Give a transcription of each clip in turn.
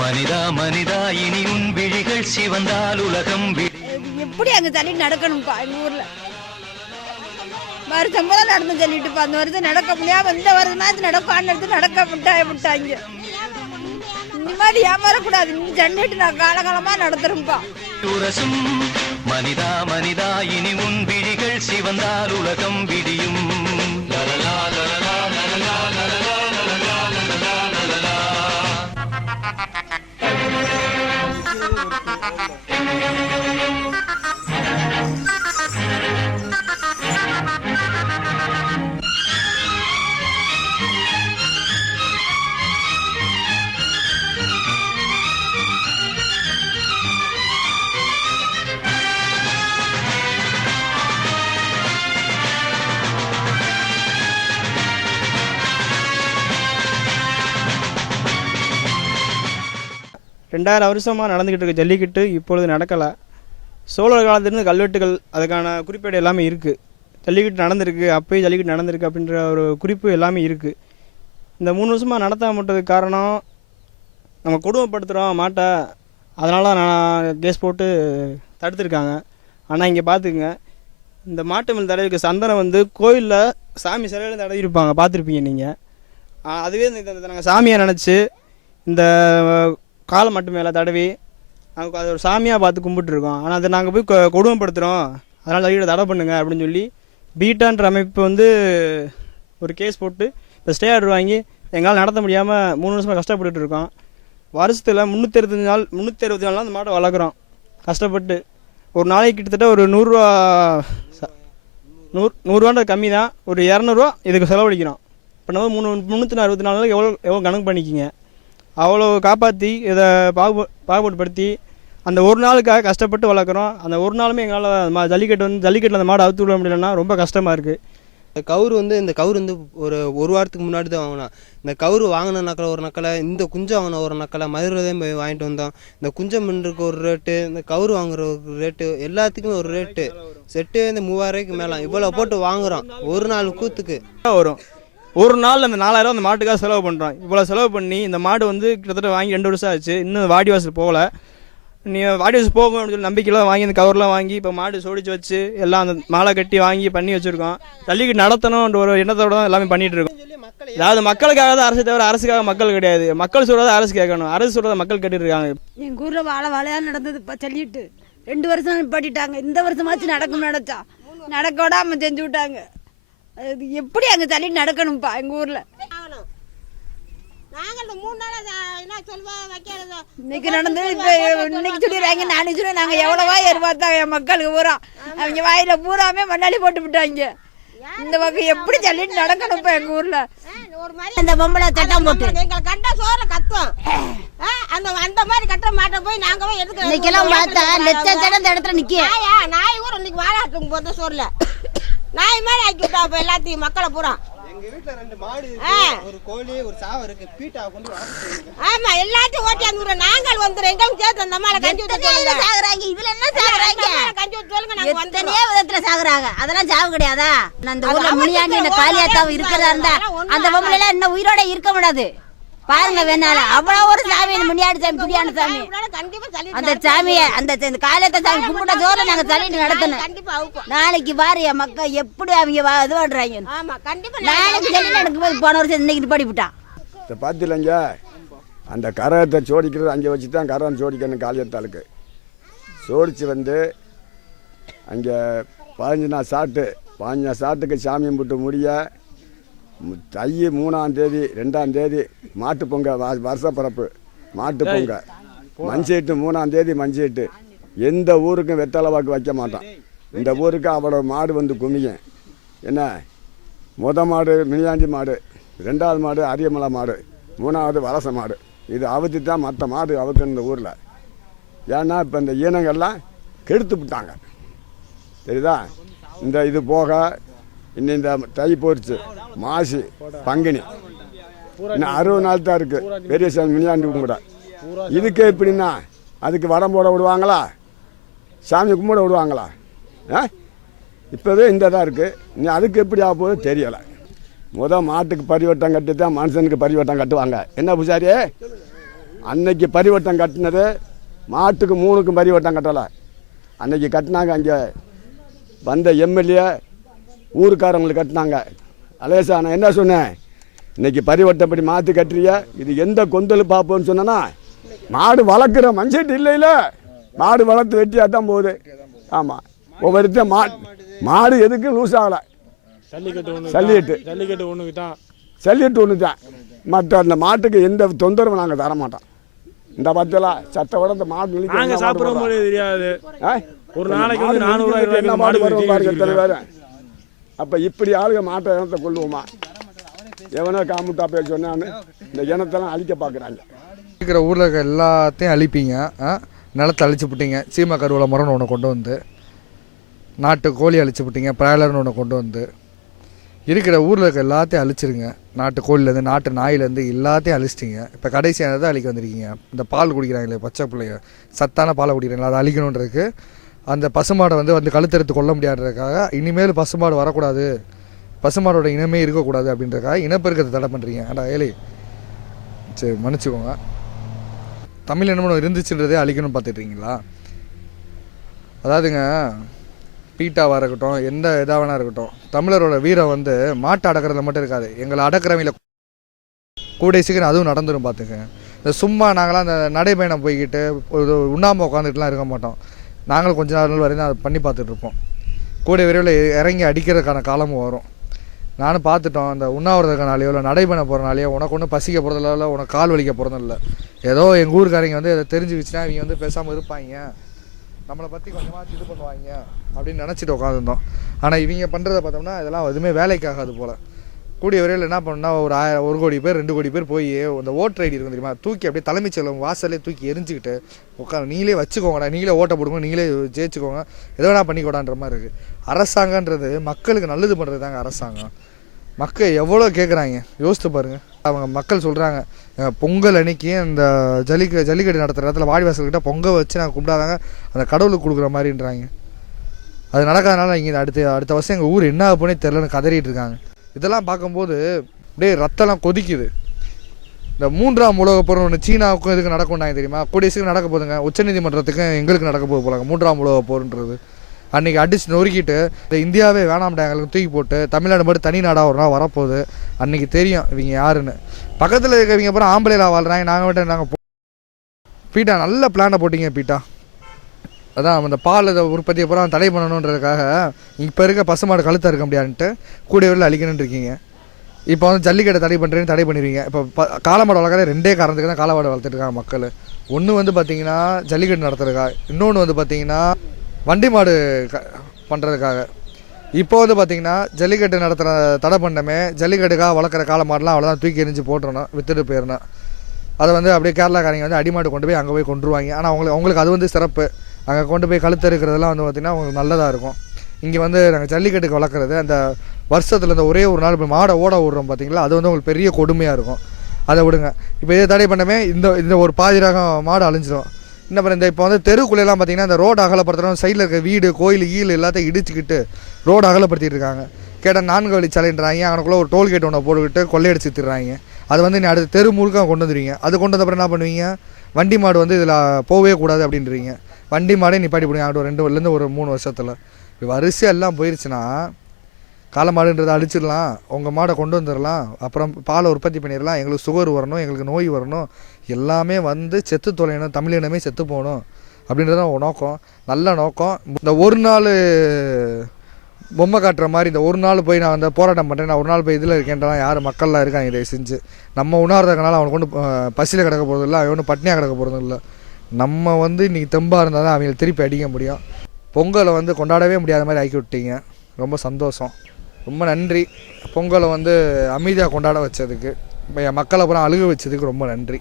மனிதா மனிதா இனி உன் விழிகள் சிவந்தால் உலகம் எப்படி அங்க தள்ளி நடக்கணும்ப்பா எங்க ஊர்ல வருஷம் போல நடந்து சொல்லிட்டுப்பா அந்த வருஷம் நடக்க முடியாம இந்த வருஷமாச்சு நடக்கும் நடக்க விட்டாங்க இந்த மாதிரி ஏமாறக்கூடாது இந்த ஜன்னிட்டு நான் காலகாலமா நடத்துறேன்ப்பா மனிதா மனிதா இனி உன் விழிகள் சிவந்தால் உலகம் விடியும். ரெண்டாயிரம் வருஷமாக நடந்துக்கிட்டு இருக்க ஜல்லிக்கட்டு இப்பொழுது நடக்கலை. சோழர் காலத்திலிருந்து கல்வெட்டுகள் அதுக்கான குறிப்பேடு எல்லாமே இருக்குது. ஜல்லிக்கட்டு நடந்திருக்கு, அப்போயே ஜல்லிக்கட்டு நடந்திருக்கு அப்படின்ற ஒரு குறிப்பு எல்லாமே இருக்குது. இந்த 3 வருஷமாக நடத்தாம விட்டதுக்கு காரணம் நம்ம கொடுமைப்படுத்துகிறோம் மாட்டை, அதனால நான் கேஸ் போட்டு தடுத்துருக்காங்க. ஆனால் இங்கே பார்த்துக்குங்க, இந்த மாட்டு மேல் தடவிக்க சந்தனம் வந்து கோயிலில் சாமி சிலையில் தடவிருப்பாங்க, பார்த்துருப்பீங்க நீங்கள். அதுவே நாங்கள் சாமியை நினச்சி இந்த காலை மட்டும் மேலே தடவி நாங்கள் அதை ஒரு சாமியாக பார்த்து கும்பிட்டுருக்கோம். ஆனால் அதை நாங்கள் போய் கொடுமைப்படுத்துகிறோம், அதனால் ஜல்லிக்கட்டை தடை பண்ணுங்க அப்படின்னு சொல்லி பீட்டான்ற அமைப்பு வந்து ஒரு கேஸ் போட்டு இப்போ ஸ்டே ஆர்டர் வாங்கி எங்களால் நடத்த முடியாமல் 3 வருஷமாக கஷ்டப்பட்டுட்டு இருக்கோம். வருஷத்தில் 365 நாள் அந்த மாட்டை வளர்க்குறோம் கஷ்டப்பட்டு. ஒரு நாளைக்கு கிட்டத்தட்ட ஒரு 100 கம்மி தான், ஒரு 200 ரூபா இதுக்கு செலவழிக்கிறோம். இப்போ நம்ம 364 நாளுக்கு எவ்வளோ கணக்கு பண்ணிக்கிங்க. அவ்வளோ காப்பாற்றி இதை பாகுபாடுபடுத்தி அந்த ஒரு நாளுக்காக கஷ்டப்பட்டு வளர்க்குறோம். அந்த ஒரு நாளுமே எங்களால் ஜல்லிக்கட்டில் அந்த மாடு அவுத்து விட முடியலன்னா ரொம்ப கஷ்டமாக இருக்குது. இந்த கவுரு வந்து ஒரு வாரத்துக்கு முன்னாடி தான் வாங்கினோம். இந்த கவுரு வாங்கின நக்கலை ஒரு நக்கலை, இந்த குஞ்சம் வாங்கின ஒரு நக்கலை மதுரையும் போய் வாங்கிட்டு வந்தோம். இந்த குஞ்சம் பண்ணுறதுக்கு ஒரு ரேட்டு, இந்த கவுரு வாங்குற ஒரு ரேட்டு, எல்லாத்துக்குமே ஒரு ரேட்டு. செட்டு இந்த 3000 ரூபாய்க்கு மேலே இவ்வளோ போட்டு வாங்குகிறோம் ஒரு நாள் கூத்துக்கு வரும். ஒரு நாள் அந்த 4000 அந்த மாட்டுக்காக செலவு பண்ணுறோம். இவ்வளோ செலவு பண்ணி இந்த மாடு வந்து கிட்டத்தட்ட வாங்கி 2 வருஷம் ஆச்சு, இன்னும் வாடி வாசல் போகல. நீ வாடி வாசல் போகும் அப்படின்னு சொல்லி நம்பிக்கைலாம் வாங்கி அந்த கவர்லாம் வாங்கி இப்போ மாடு சோடிச்சு வச்சு எல்லாம் அந்த மாலை கட்டி வாங்கி பண்ணி வச்சுருக்கோம். ஜல்லிக்கட்டு நடத்தணுன்ற ஒரு எண்ணத்தோடு தான் எல்லாமே பண்ணிகிட்டு இருக்கோம். அதாவது மக்களுக்காக தான் அரசு தவிர அரசுக்காக மக்கள் கிடையாது. மக்கள் சொல்கிறத அரசு கேட்கணும், அரசு சொல்கிறத மக்கள் கேட்டுட்டு இருக்காங்க. எங்கள் ஊரில் வாழையாக நடந்தது இப்போ சொல்லிட்டு 2 வருஷம் நிப்பாட்டிட்டாங்க. இந்த வருஷமாச்சும் நடக்கும் நினச்சா நடக்க விடாமல் செஞ்சு விட்டாங்க. அது எப்படி அங்கே தள்ளி நடக்கணும்ப்பா எங்கள் ஊரில். இன்னைக்கு நடந்தது இப்போ இன்னைக்கு சொல்லிடுறாங்க, நாளைக்கு சொல்லி நாங்கள் எவ்வளவா எதிர்பார்த்தாங்க என் மக்களுக்கு பூரா. அவங்க வாயில பூராமே மண்ணாளி போட்டு விட்டாங்க. இந்த பக்கம் எப்படி சொல்லிட்டு நடக்கணும் இப்போ எங்கள் ஊரில். இந்த பொம்பளை சட்டம் போட்டு எங்களை கட்ட சோற கத்தும். அந்த மாதிரி கட்ட மாட்ட போய் நாங்க போய் எதுக்கு இன்னைக்கெல்லாம் பார்த்தா லட்சம் இந்த இடத்துல நிக்க நாய் ஊர் இன்னைக்கு வாழாட்டுங்க போத சோறுல நாய் மாதிரி ஆக்கி விட்டா இப்ப எல்லாத்தையும் மக்களை பூரா. எங்க வீட்டுல 2 மாடு, ஒரு கோழி, ஒரு சாவ இருக்கு. பீட்டா கொண்டு வளர்த்துறீங்க. ஆமா எல்லாத்தையும் ஓட்டி அங்குற நாங்கள் வந்துறோம். எங்க சேர்த்து அந்த மாலை கஞ்சி ஊத்த சொல்லுங்க. சாகுறாங்க இதுல என்ன சாகுறாங்க? கஞ்சி ஊத்த சொல்லுங்க, நாங்க வந்துறோம். எத்தனை விதத்துல சாகுறாங்க, அதெல்லாம் சாவு கிடையாதா? அந்த ஊர்ல முனியாண்டி இந்த காளியாத்தாவ இருக்கறதா இருந்தா அந்த பொம்பளை எல்லாம் இன்னும் உயிரோட இருக்க முடியாது. பாருங்க வேணால அவ்வளவு ஒரு சாமி முனியாடி சாமி புடியான சாமி. அந்த சாமியை அந்த காலத்தை சாமி கும்பிட்ட ஜோர நாங்க தள்ளிட்டு நடத்தணும். நாளைக்கு பாரு மக்கள் எப்படி அவங்க இது பண்றாங்க. நாளைக்கு சொல்லி நடக்கும் போது போன வருஷம் இன்னைக்கு படிவிட்டான். பார்த்துலங்க அந்த கரகத்தை சோடிக்கிறது அங்கே வச்சு தான் கரகம் சோடிக்கணும். காளியத்தாளுக்கு சோடிச்சு வந்து அங்கே 15 நாள் சாப்பிட்டு 15 நாள் சாப்பிட்டுக்கு சாமி கும்பிட்டு முடிய தை 3ஆம் தேதி 2ஆம் தேதி மாட்டு பொங்கல், வருஷ பிறப்பு மாட்டு பொங்கல். மஞ்சட்டு 3ஆம் தேதி மஞ்சட்டு. எந்த ஊருக்கும் வெத்தலை வாக்கு வைக்க மாட்டான். இந்த ஊருக்கு அவ்வளோ மாடு வந்து குமியும். என்ன மாடு மினியாண்டி மாடு, 2வது மாடு அரியமலை மாடு, 3வது வலச மாடு. இது அவுத்து தான் மற்ற மாடு அவுத்து இந்த ஊரில். ஏன்னா இப்போ இந்த ஈனங்கள்லாம் கெடுத்து விட்டாங்க, தெரியுதா? இந்த இது போக இன்னும் இந்த தை போரிச்சு மாசி பங்குனி இன்னும் 60 நாள் தான் இருக்குது. பெரிய சாமி மினியாண்டி கும்பிட இதுக்கு எப்படின்னா அதுக்கு வடம் போட விடுவாங்களா, சாமி கும்பிட விடுவாங்களா? இப்போவே இந்த தான் இருக்குது. நீ அதுக்கு எப்படி ஆக போகுது தெரியலை. மாட்டுக்கு பரிவட்டம் கட்டி தான் மனுஷனுக்கு பரிவட்டம் கட்டுவாங்க. என்ன பூசாரி அன்னைக்கு பரிவட்டம் கட்டினது மாட்டுக்கு 3க்கும் பரிவட்டம் கட்டலை. அன்னைக்கு கட்டினாங்க, அங்கே வந்த எம்எல்ஏ ஊருக்காரங்களுக்கு கட்டினாங்க. அலேசா நான் என்ன சொன்னேன், இன்னைக்கு பரிவட்டப்படி மாற்றி கட்டுறிய, இது எந்த கொந்தல் பார்ப்போன்னு சொன்னா, மாடு வளர்க்குற மஞ்சட்டு இல்லைல்ல, மாடு வளர்த்து வெட்டியாக தான் போகுது. ஆமாம், ஒவ்வொருத்த மாடு எதுக்கு லூஸ் ஆகலை. ஜல்லிக்கட்டு ஒன்று தான். மற்ற அந்த மாட்டுக்கு எந்த தொந்தரவும் நாங்கள் தர மாட்டோம். இந்த பத்தியெல்லாம் சத்த விட இந்த மாடு தெரியாது. ஒரு நாளைக்கு என்ன மாடு வரும் பாருங்க தலைவர். அப்போ இப்படி ஆளுக மாட்டை இனத்தை கொள்ளுவோமா? எவனோ காமுட்டா பேர் சொன்னான்னு இந்த இனத்தெல்லாம் அழிக்க பார்க்குறாங்க. இருக்கிற ஊரில் இருக்க எல்லாத்தையும் அழிப்பீங்க, நிலத்தை அழிச்சு விட்டீங்க. சீமா கருவில் மரம்னு ஒன்று கொண்டு வந்து, நாட்டு கோழி அழிச்சு விட்டீங்க, பிராய்லர்னு ஒன்று கொண்டு வந்து, இருக்கிற ஊரில் இருக்க எல்லாத்தையும் அழிச்சிருங்க. நாட்டு கோழிலேருந்து நாட்டு நாயிலேருந்து எல்லாத்தையும் அழிச்சிட்டிங்க. இப்போ கடைசியானதை அழிக்க வந்திருக்கீங்க. இந்த பால் குடிக்கிறாங்களே பச்சை பிள்ளைங்க, சத்தான பாலை குடிக்கிறாங்களா, அதை அழிக்கணுன்றதுக்கு. அந்த பசுமாடை வந்து கழுத்தெடுத்து கொள்ள முடியாதுறதுக்காக, இனிமேல் பசுமாடு வரக்கூடாது, பசுமாடோட இனமே இருக்கக்கூடாது அப்படின்றதுக்காக இனப்பெருக்கத்தை தடை பண்ணுறீங்க. அடா ஏழை, சரி மன்னிச்சுக்கோங்க. தமிழ் இனமும் இருந்துச்சுன்றதே அழிக்கணும்னு பார்த்துட்ருக்கீங்களா? அதாவதுங்க, பீட்டாவாக இருக்கட்டும், எந்த இதாக வேணா இருக்கட்டும், தமிழரோட வீரம் வந்து மாட்டை அடக்கிறதுல மட்டும் இருக்காது, எங்களை அடக்கிறவங்கள கூடிய சீக்கிரம் அதுவும் நடந்துடும் பார்த்துங்க. இந்த சும்மா நாங்களாம் அந்த நடைபயணம் போய்கிட்டு ஒரு உண்ணாமல் உட்காந்துட்டுலாம் இருக்க மாட்டோம். நாங்களும் கொஞ்ச நாள் வரையும் அதை பண்ணி பார்த்துட்ருப்போம். கூடிய விரைவில் இறங்கி அடிக்கிறதுக்கான காலமும் வரும். நானும் பார்த்துட்டோம். அந்த உண்ணாவிரதனாலேயோ இல்லை நடைபயணம் போகிறனாலேயோ உனக்கு ஒன்றும் பசிக்க போகிறதில்ல, இல்லை உனக்கு கால் வலிக்க போகிறதும் இல்லை. ஏதோ எங்கள் ஊருக்காரங்க வந்து இதை தெரிஞ்சுக்கிச்சுன்னா இவங்க வந்து பேசாமல் இருப்பாங்க, நம்மளை பற்றி கொஞ்சமாக இது பண்ணுவாங்க அப்படின்னு நினச்சிட்டு உட்காந்துருந்தோம். ஆனால் இவங்க பண்ணுறத பார்த்தோம்னா இதெல்லாம் எதுவுமே வேலைக்காகாது போல். கூடிய வரையில் என்ன பண்ணணும்னா, ஒரு 1 கோடி பேர் 2 கோடி பேர் போய் அந்த ஓட்டர் ஐடி இருக்கும் தெரியுமா, தூக்கி அப்படியே தலைமைச் செயலகம் வாசலே தூக்கி எரிஞ்சுக்கிட்டு நீங்களே வச்சுக்கோங்கடா, நீங்களே ஓட்ட போடுங்க, நீங்களே ஜெயிச்சுக்கோங்க, எதோ வேணா பண்ணிக்கூடான்ற மாதிரி இருக்குது. அரசாங்கன்றது மக்களுக்கு நல்லது பண்ணுறது தாங்க அரசாங்கம். மக்கள் எவ்வளோ கேட்குறாங்க யோசித்து பாருங்கள். அவங்க மக்கள் சொல்கிறாங்க, பொங்கல் அன்னைக்கு அந்த ஜல்லிக்கட்டு நடத்துகிற இடத்துல வாடிவாசல்கிட்ட பொங்கல் வச்சு நாங்கள் கும்பிடாதாங்க அந்த கடவுளுக்கு கொடுக்குற மாதிரின்றாங்க. அது நடக்காதனால இங்கே அடுத்த வருஷம் எங்கள் ஊர் என்ன ஆகுனே தெரிலன்னு கதறிட்டு இருக்காங்க. இதெல்லாம் பார்க்கும்போது அப்படியே ரத்தம்லாம் கொதிக்குது. இந்த 3ஆம் உலகப் போர் ஒன்று சீனாவுக்கும் இதுக்கு நடக்கும்னாங்க தெரியுமா, கூடிய சீக்கிரம் நடக்க போதுங்க. உச்சநீதிமன்றத்துக்கும் எங்களுக்கு நடக்க போது போலாங்க 3ஆம் உலகப் போர்ன்றது. அன்றைக்கி அடிச்சு நொறுக்கிட்டு இந்த இந்தியாவே வேணாம்டா எங்களுக்கு தூக்கி போட்டு தமிழ்நாடு மட்டும் தனி நாடாக ஒரு நாள் வரப்போகுது. அன்றைக்கி தெரியும் இவங்க யாருன்னு. பக்கத்தில் இருக்கிறவங்க அப்புறம் ஆம்பளைலாம் வாழ்கிறாங்க, நாங்கள் மட்டும் நாங்கள் பீட்டா நல்ல பிளானை போட்டிங்க பீட்டா. அதான் அந்த பால் இதை உற்பத்தியை பூரா தடை பண்ணணுன்றதுக்காக இப்போ இருக்க பசுமாடு கழுத்தாக இருக்க முடியாதுன்ட்டு கூடிய வரையில் அழிக்கணுன்னு இருக்கீங்க. இப்போ வந்து ஜல்லிக்கட்டை தடை பண்ணுறேன்னு தடை பண்ணிடுவீங்க. இப்போ காளமாடு வளர்க்குற 2 காரணத்துக்கு தான் காளமாடு வளர்த்துருக்காங்க மக்கள். ஒன்று வந்து பார்த்திங்கன்னா ஜல்லிக்கட்டு நடத்துறதுக்காக, இன்னொன்று வந்து பார்த்திங்கன்னா வண்டி மாடு பண்ணுறதுக்காக. இப்போ வந்து பார்த்திங்கன்னா ஜல்லிக்கட்டு நடத்துகிற தடை பண்ணமே, ஜல்லிக்கட்டுக்காக வளர்க்குற காளமாடெலாம் அவ்வளோதான் தூக்கி எரிஞ்சு போட்டுறணும், விற்றுட்டு போயிடணும். அதை வந்து அப்படியே கேரளாக்காரங்க வந்து அடிமாடு கொண்டு போய் அங்கே போய் கொண்டுருவாங்க. ஆனால் அவங்களுக்கு அது வந்து சிறப்பு. அங்கே கொண்டு போய் கழுத்து இருக்கிறதெல்லாம் வந்து பார்த்திங்கன்னா அவங்களுக்கு நல்லதாக இருக்கும். இங்கே வந்து நாங்கள் ஜல்லிக்கட்டுக்கு வளர்க்குறது அந்த வருஷத்தில் இந்த ஒரே ஒரு நாள் இப்போ மாடை ஓட விடுறோம் பார்த்திங்களா, அது வந்து உங்களுக்கு பெரிய கொடுமையாக இருக்கும். அதை விடுங்க. இப்போ இதை தடை பண்ணமே இந்த ஒரு பாதி ரகம் மாடு அழிஞ்சிடும். என்ன பண்ண இப்போ வந்து தெருக்குள்ளெல்லாம் பார்த்திங்கன்னா இந்த ரோடு அகலப்படுத்துகிறோம், சைடில் இருக்க வீடு கோயில் எல்லாத்தையும் இடிச்சுக்கிட்டு ரோடு அகலப்படுத்திட்டு இருக்காங்க. கேட்டால் 4 வழிச்சாலைன்றாங்க, அவனுக்குள்ளே ஒரு டோல்கேட் ஒன்று போட்டுக்கிட்டு கொள்ளையடிச்சு திடுறாங்க. அது வந்து நீ அடுத்த தெரு முழுக்க கொண்டு வந்துடுவீங்க. அது கொண்டு வந்தப்பறம் என்ன பண்ணுவீங்க, வண்டி மாடு வந்து இதில் போகவே கூடாது அப்படின்றீங்க. வண்டி மாடே நிப்பாட்டி போடுங்க அங்கிட்ட 2 ஒரு 3 வருஷத்தில். இப்போ வரிசையாக எல்லாம் போயிடுச்சுன்னா காளமாடுன்றதை அழிச்சிடலாம், உங்கள் மாடை கொண்டு வந்துடலாம், அப்புறம் பாலை உற்பத்தி பண்ணிடலாம், எங்களுக்கு சுகர் வரணும், எங்களுக்கு நோய் வரணும், எல்லாமே வந்து செத்து தொலையணும், தமிழினமே செத்து போகணும் அப்படின்றது நோக்கம். நல்ல நோக்கம். இந்த ஒரு நாள் பொம்மை காட்டுற மாதிரி இந்த ஒரு நாள் போய் நான் வந்து போராட்டம் பண்ணுறேன், நான் ஒரு நாள் போய் இதில் இருக்கேன்றான் யார் மக்கள்லாம் இருக்காங்க. இதை செஞ்சு நம்ம உணர்றதுனால அவனுக்கு கொண்டு பசியில் கிடக்க போகிறது இல்லை, அவனு பட்னியாக கிடக்க போகிறதும் இல்லை. நம்ம வந்து இன்றைக்கி தெம்பாக இருந்தால் தான் அவங்களை திருப்பி அடிக்க முடியும். பொங்கலை வந்து கொண்டாடவே முடியாத மாதிரி ஆக்கி விட்டீங்க. ரொம்ப சந்தோஷம், ரொம்ப நன்றி. பொங்கலை வந்து அமைதியாக கொண்டாட வச்சதுக்கு, என் மக்களை அப்புறம் அழுக வச்சதுக்கு ரொம்ப நன்றி.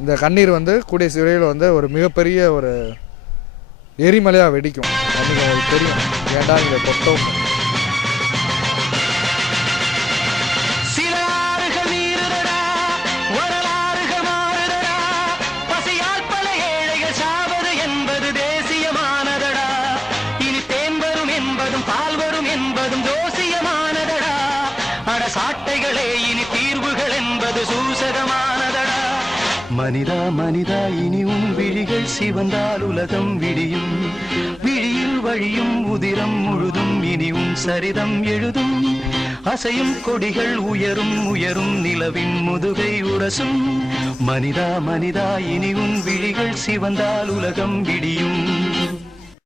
இந்த கண்ணீர் வந்து கூடிய விரைவில் வந்து ஒரு மிகப்பெரிய ஒரு எரிமலையாக வெடிக்கும். அதுக்கு உங்களுக்கு தெரியும். ஏண்டா இங்கே கொட்டோம். சாட்டைகளே இனி தீர்வுகள் என்பது சூசகமானதடா. மனிதா மனிதா இனி உன் விழிகள் சிவந்தால் உலகம் விடியும். விழியில் வழியும் உதிரம் முழுதும் இனி உன் சரிதம் எழுதும். அசையும் கொடிகள் உயரும் உயரும் நிலவின் முதுகை உரசும். மனிதா மனிதா இனி உன் விழிகள் சிவந்தால் உலகம் விடியும்.